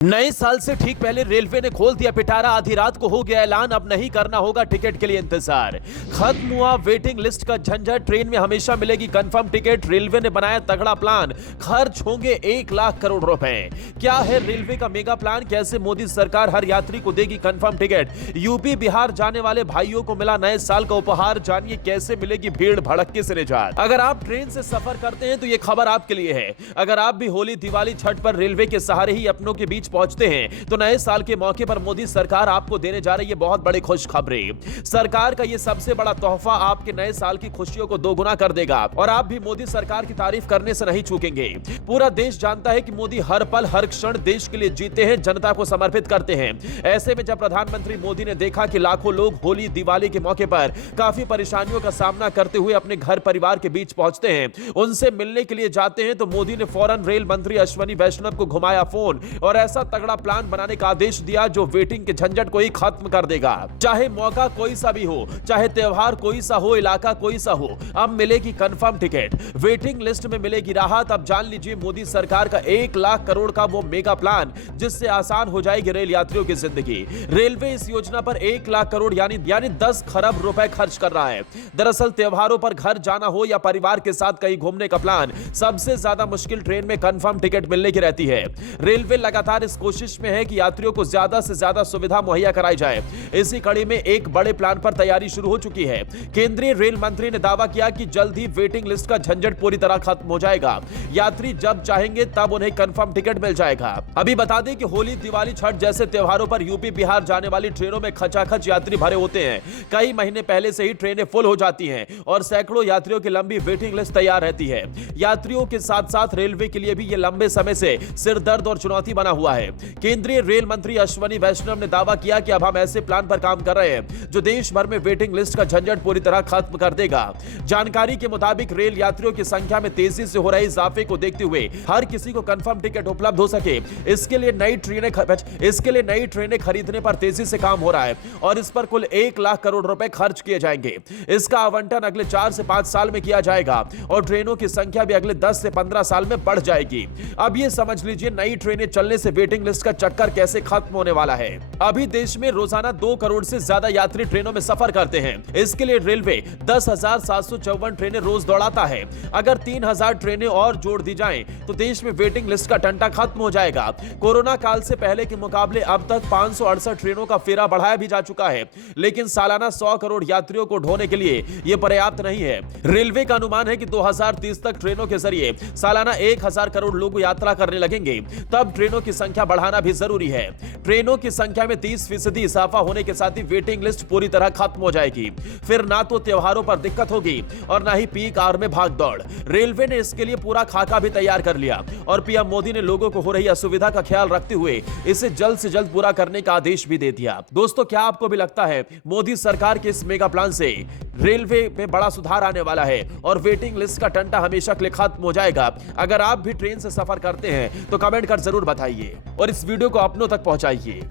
नए साल से ठीक पहले रेलवे ने खोल दिया पिटारा। आधी रात को हो गया ऐलान, अब नहीं करना होगा टिकट के लिए इंतजार। खत्म हुआ वेटिंग लिस्ट का झंझट, ट्रेन में हमेशा मिलेगी कंफर्म टिकट। रेलवे ने बनाया तगड़ा प्लान, खर्च होंगे 1 लाख करोड़ रुपए। क्या है रेलवे का मेगा प्लान, कैसे मोदी सरकार हर यात्री को देगी कंफर्म टिकट। यूपी बिहार जाने वाले भाइयों को मिला नए साल का उपहार, जानिए कैसे मिलेगी भीड़ भड़क्के से निजात। अगर आप ट्रेन से सफर करते हैं तो ये खबर आपके लिए है। अगर आप भी होली दिवाली छठ पर रेलवे के सहारे ही अपनों के बीच पहुंचते हैं तो नए साल के मौके पर मोदी सरकार आपको देने जा रही है बहुत बड़ी खुशखबरी। सरकार का ये सबसे बड़ा तोहफा आपके नए साल की खुशियों को दोगुना कर देगा और आप भी मोदी सरकार की तारीफ करने से नहीं चूकेंगे। पूरा देश जानता है कि मोदी हर पल हर क्षण देश के लिए जीते हैं, जनता को समर्पित करते हैं। ऐसे में जब प्रधानमंत्री मोदी ने देखा कि लाखों लोग होली दिवाली के मौके पर काफी परेशानियों का सामना करते हुए अपने घर परिवार के बीच पहुंचते हैं, उनसे मिलने के लिए जाते हैं, तो मोदी ने फौरन रेल मंत्री अश्विनी वैष्णव को घुमाया फोन और ऐसा तगड़ा प्लान बनाने का आदेश दिया जो वेटिंग के झंझट को ही खत्म कर देगा। चाहे मौका कोई सा भी हो, चाहे त्योहार कोई सा हो, इलाका कोई सा हो, अब मिलेगी कंफर्म टिकट, वेटिंग लिस्ट में मिलेगी राहत। अब जान लीजिए मोदी सरकार का 1 लाख करोड़ का वो मेगा प्लान जिससे आसान हो जाएगी रेल यात्रियों की जिंदगी। रेलवे इस योजना पर 1 लाख करोड़ यानी 10 खरब रुपए खर्च कर रहा है। दरअसल त्योहारों पर घर जाना हो या परिवार के साथ कहीं घूमने का प्लान, सबसे ज्यादा मुश्किल ट्रेन में कंफर्म टिकट मिलने की रहती है। रेलवे लगातार इस कोशिश में है कि यात्रियों को ज्यादा से ज्यादा सुविधा मुहैया कराई जाए। इसी कड़ी में एक बड़े प्लान पर तैयारी शुरू हो चुकी है। केंद्रीय रेल मंत्री ने दावा किया कि जल्द ही वेटिंग लिस्ट का झंझट पूरी तरह खत्म हो जाएगा। यात्री जब चाहेंगे तब उन्हें कंफर्म टिकट मिल जाएगा। अभी बता दें कि होली दिवाली छठ जैसे त्योहारों पर यूपी बिहार जाने वाली ट्रेनों में खचाखच यात्री भरे होते हैं। कई महीने पहले से ही ट्रेनें फुल हो जाती हैं और सैकड़ों यात्रियों की लंबी वेटिंग लिस्ट तैयार रहती है। यात्रियों के साथ साथ रेलवे के लिए भी यह लंबे समय से सिरदर्द और चुनौती बना हुआ है। केंद्रीय रेल मंत्री अश्विनी वैष्णव ने दावा किया कि अब हम ऐसे प्लान पर काम कर रहे हैं जो देश भर में वेटिंग लिस्ट का झंझट पूरी तरह खत्म कर देगा। जानकारी के मुताबिक रेल यात्रियों की संख्या में तेजी से हो रहे इजाफे को देखते हुए हर किसी को कंफर्म टिकट उपलब्ध हो सके, इसके लिए नई ट्रेनें खरीदने पर तेजी से काम हो रहा है और इस पर कुल 1 लाख करोड़ रुपए खर्च किए जाएंगे। इसका आवंटन अगले 4 से 5 साल में किया जाएगा और ट्रेनों की संख्या भी अगले 10 से 15 साल में बढ़ जाएगी। अब ये समझ लीजिए नई ट्रेनें चलने से वेटिंग लिस्ट का चक्कर कैसे खत्म होने वाला है। अभी देश में रोजाना 2 करोड़ से ज्यादा यात्री ट्रेनों में सफर करते हैं। इसके लिए रेलवे 10,754 ट्रेनें रोज दौड़ाता है। अगर 3,000 ट्रेनें और जोड़ दी जाएं तो देश में वेटिंग लिस्ट का टंटा खत्म हो जाएगा। कोरोना काल से पहले के मुकाबले अब तक 568 ट्रेनों का फेरा बढ़ाया भी जा चुका है, लेकिन सालाना 100 करोड़ यात्रियों को ढोने के लिए यह पर्याप्त नहीं है। रेलवे का अनुमान है कि 2030 तक ट्रेनों के जरिए सालाना 1,000 करोड़ लोग यात्रा करने लगेंगे। तब ट्रेनों की संख्या बढ़ाना भी जरूरी है। ट्रेनों की संख्या में 30% इजाफा होने के साथ ही वेटिंग लिस्ट पूरी तरह खत्म हो जाएगी। फिर ना तो त्योहारों पर दिक्कत होगी और ना ही पीक आवर में भाग दौड़। रेलवे ने इसके लिए पूरा खाका भी तैयार कर लिया और पीएम मोदी ने लोगों को हो रही असुविधा का ख्याल रखते हुए इसे जल्द से जल्द पूरा करने का आदेश भी दे दिया। दोस्तों, क्या आपको भी लगता है मोदी सरकार के इस मेगा प्लान से रेलवे में बड़ा सुधार आने वाला है और वेटिंग लिस्ट का टंटा हमेशा के लिए खत्म हो जाएगा? अगर आप भी ट्रेन से सफर करते हैं तो कमेंट कर जरूर बताइए और इस वीडियो को अपनों तक पहुंचाइए।